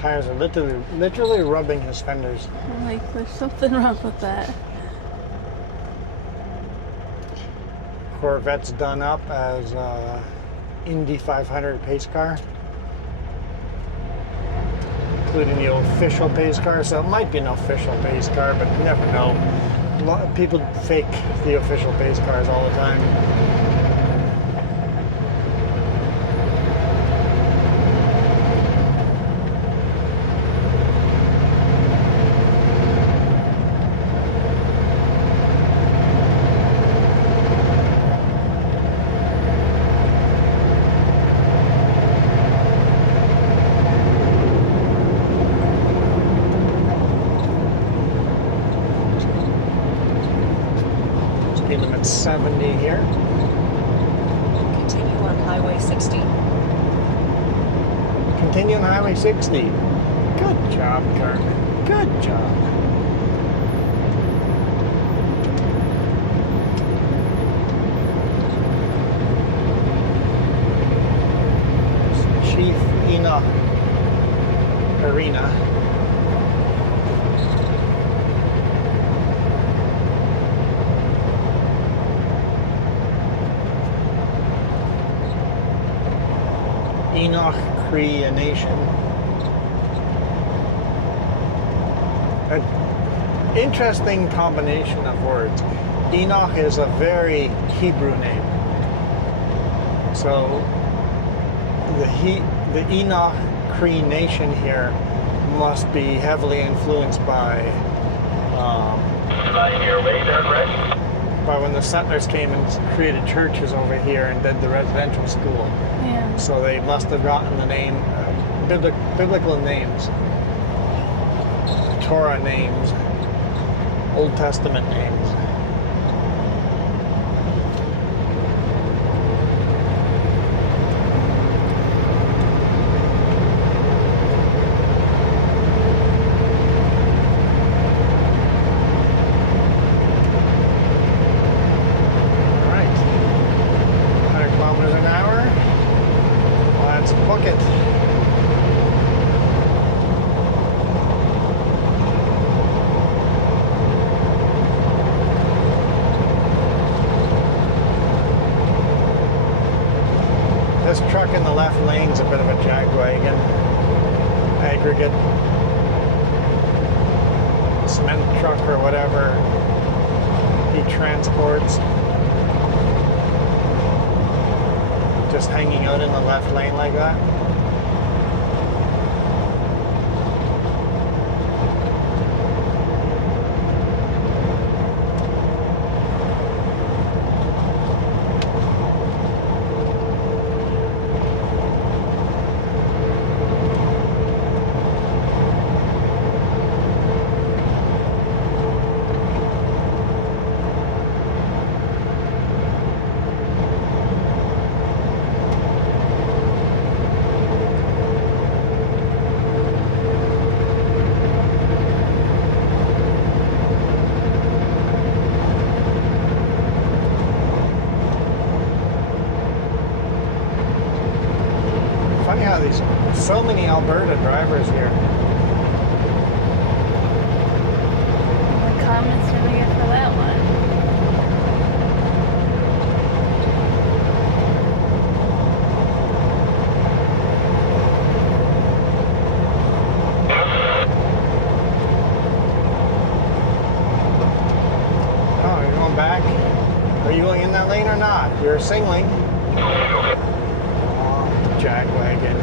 Tires are literally rubbing his fenders. I'm like, there's something wrong with that. Corvette's done up as Indy 500 pace car, including the official pace car. So it might be an official pace car, but you never know. A lot of people fake the official pace cars all the time. Speed limit 70 here. Continue on Highway 60. Continue on Highway 60. Good job, Garmin. Good job. Chief Ina. arena. Enoch Cree Nation. An interesting combination of words. Enoch is a very Hebrew name. So the Enoch Cree Nation here must be heavily influenced by Your way there, Brett? by when the settlers came and created churches over here and did the residential school. Yeah. So they must have gotten the name, biblical names, Torah names, Old Testament names. All right, 100 kilometers an hour. Let's book it. This truck in the left lane's a bit of a jagwagon, aggregate, cement truck or whatever he transports. Just hanging out in the left lane like that. Funny how there's so many Alberta drivers here. What comments did we get for that one? Oh, you're going back? Are you going in that lane or not? You're singling. Oh, jagwagon.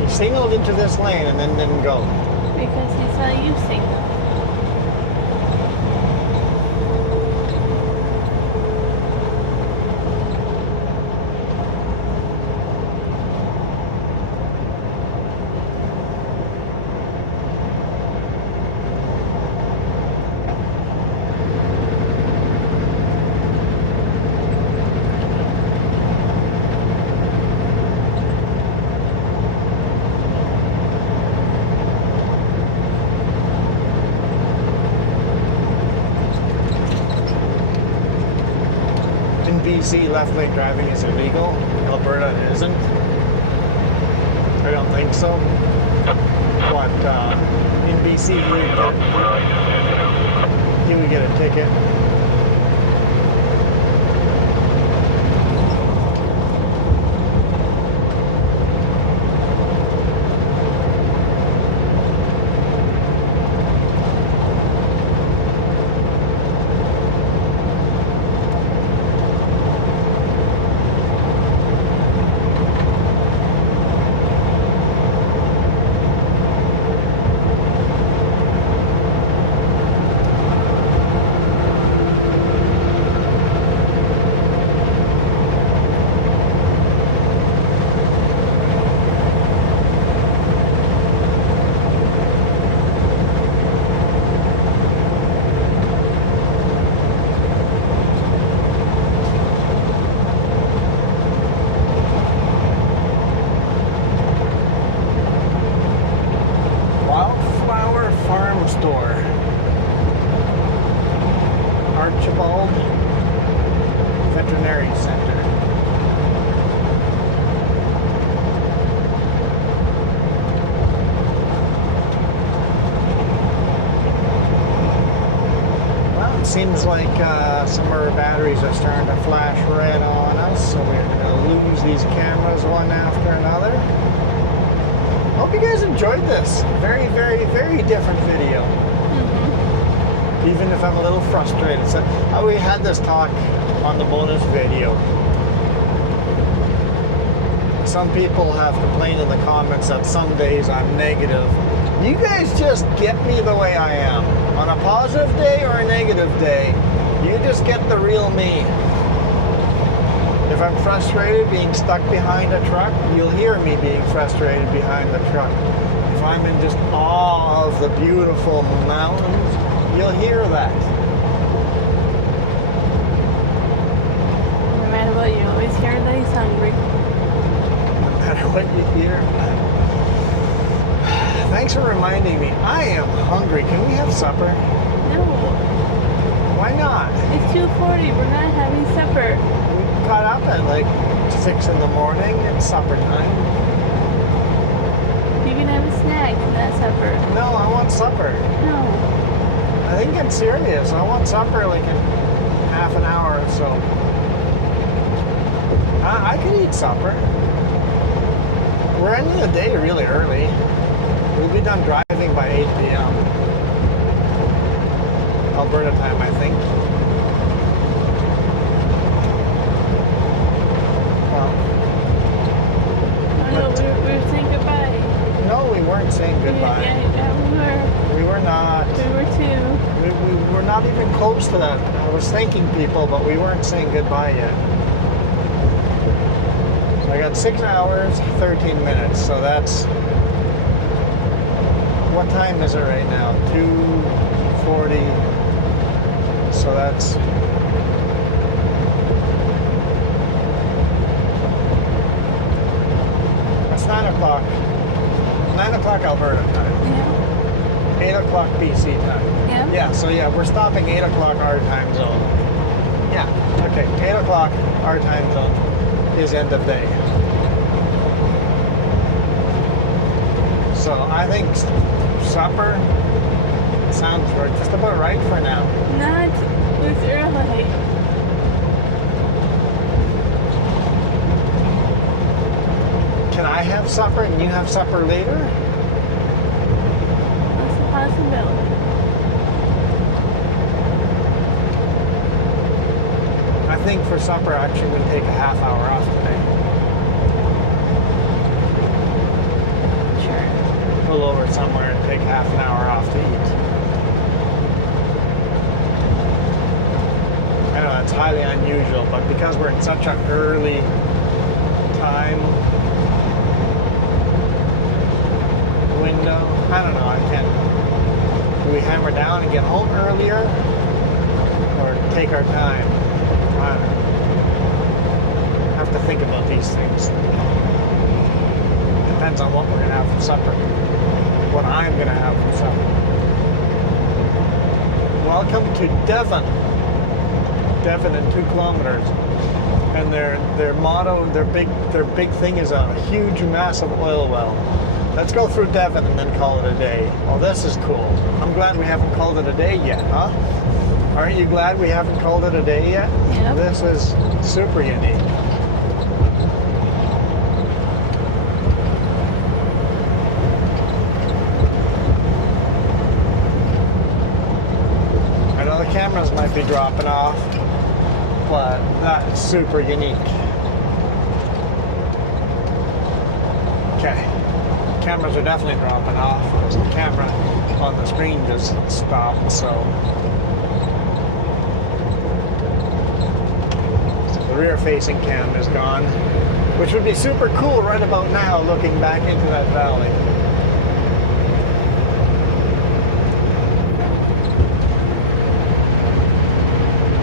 He signaled into this lane and then didn't go. Because he saw you single. In BC, left lane driving is illegal. Alberta isn't. I don't think so. But in BC, you would get a ticket. seems like some of our batteries are starting to flash red on us, so we're going to lose these cameras one after another. Hope you guys enjoyed this. Very, very, very different video. Even if I'm a little frustrated. So, we had this talk on the bonus video. Some people have complained in the comments that some days I'm negative. You guys just get me the way I am. On a positive day or a negative day, you just get the real me. If I'm frustrated being stuck behind a truck, you'll hear me being frustrated behind the truck. If I'm in just awe of the beautiful mountains, you'll hear that. No matter what, you always hear that he's hungry. No matter what you hear. Thanks for reminding me. I am hungry. Can we have supper? No. Why not? It's 2:40. We're not having supper. We got up at like 6 in the morning. It's supper time. You can have a snack, not supper. No, I want supper. No. I think I'm serious. I want supper like in half an hour or so. I could eat supper. We're ending the day really early. We'll be done driving by 8 p.m. Alberta time, I think. Well, Oh no, we were saying goodbye. no, we weren't saying goodbye. Yeah, We were not. we were too. We were not even close to that. I was thanking people, but we weren't saying goodbye yet. So I got 6 hours, 13 minutes. So that's... What time is it right now? 2:40. So that's... That's 9 o'clock. 9 o'clock Alberta time. Yeah. 8 o'clock BC time. Yeah. Yeah, so yeah, we're stopping 8 o'clock our time zone. Yeah, okay, 8 o'clock our time zone is end of day. So I think supper sounds just about right for now. Not this early. Can I have supper and you have supper later? That's a possibility. I think for supper actually we'll take a half hour off today. Sure. Pull over somewhere and take half an hour off to eat. I know that's highly unusual, but because we're in such an early time window, I don't know, I can't. Do we hammer down and get home earlier? Or take our time? I don't know. Have to think about these things. Depends on what we're going to have for supper. What I'm going to have for supper. Welcome to Devon. Devon in 2 kilometers. And their motto, their big thing is a huge, massive oil well. Let's go through Devon and then call it a day. Oh, this is cool. I'm glad we haven't called it a day yet, huh? Aren't you glad we haven't called it a day yet? Yeah. This is super unique. I know the cameras might be dropping off, but that's super unique. Okay. Cameras are definitely dropping off because the camera on the screen just stopped, so the rear facing cam is gone, which would be super cool right about now looking back into that valley.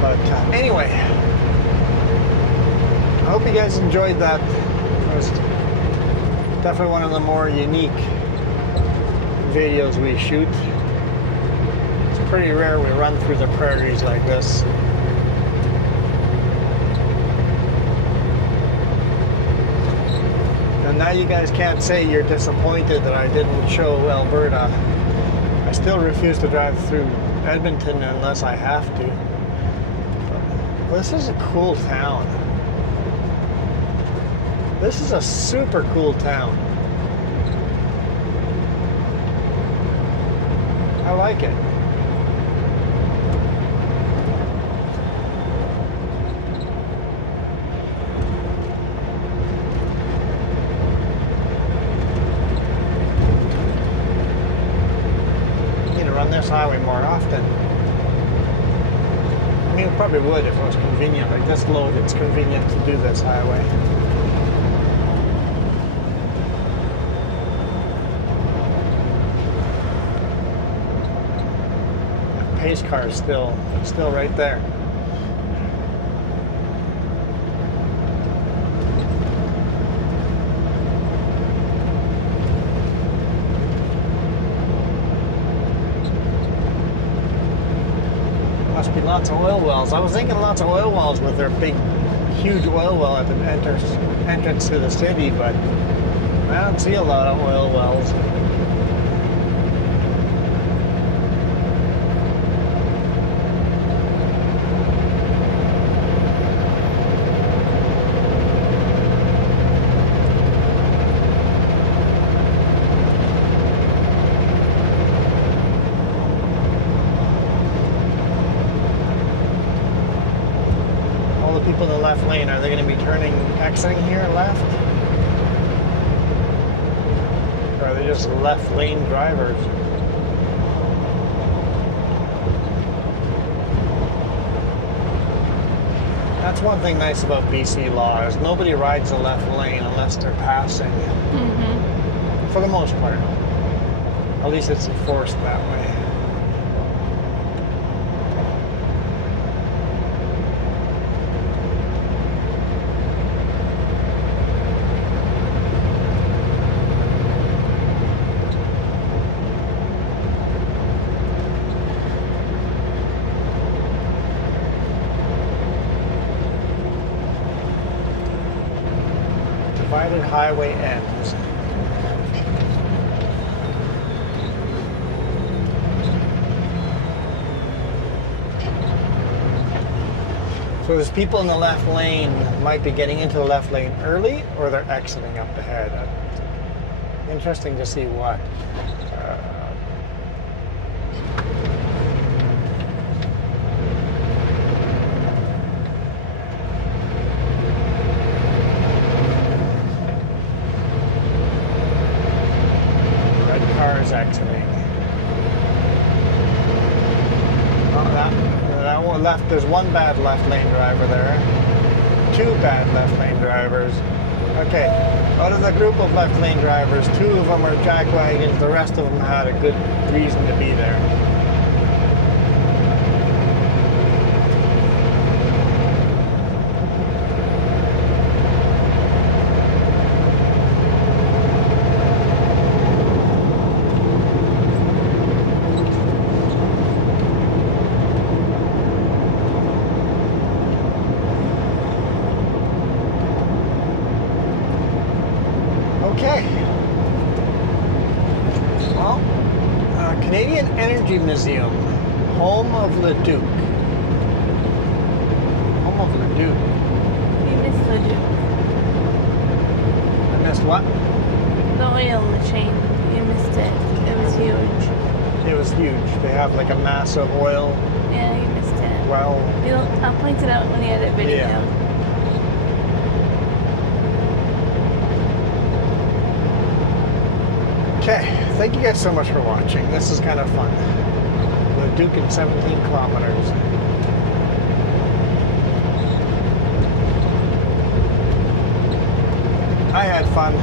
But anyway, I hope you guys enjoyed that. It was definitely one of the more unique videos we shoot. It's pretty rare we run through the prairies like this. And now you guys can't say you're disappointed that I didn't show Alberta. I still refuse to drive through Edmonton unless I have to. But this is a cool town. This is a super cool town. I like it. This highway more often. I mean, it probably would if it was convenient. Like this load, it's convenient to do this highway. The pace car is still right there. Must be lots of oil wells. I was thinking lots of oil wells with their big, huge oil well at the entrance to the city, but I don't see a lot of oil wells. People in the left lane, are they going to be exiting here left? Or are they just left lane drivers? That's one thing nice about BC law is nobody rides the left lane unless they're passing. Mm-hmm. For the most part. At least it's enforced that way. Divided highway ends. So there's people in the left lane might be getting into the left lane early, or they're exiting up ahead. Interesting to see what. Cars exiting. Oh, that one left. There's one bad left lane driver there. Two bad left lane drivers. Okay, out of the group of left lane drivers, two of them are jack wagons. The rest of them had a good reason to be there. Okay. Well, Canadian Energy Museum, home of Leduc. Home of Leduc. You missed the Duke. I missed what? The oil chain. You missed it. It was huge. It was huge. They have like a massive oil Yeah, you missed it. well. I'll point it out when you edit video. Yeah. Okay, thank you guys so much for watching. This is kind of fun. Leduc in 17 kilometers. I had fun.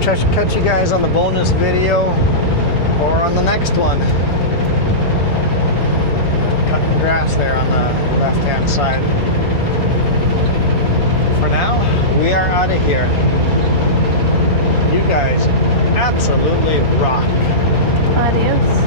Catch you guys on the bonus video or on the next one. Cutting grass there on the left-hand side. For now, we are out of here. You guys absolutely rock. Adios.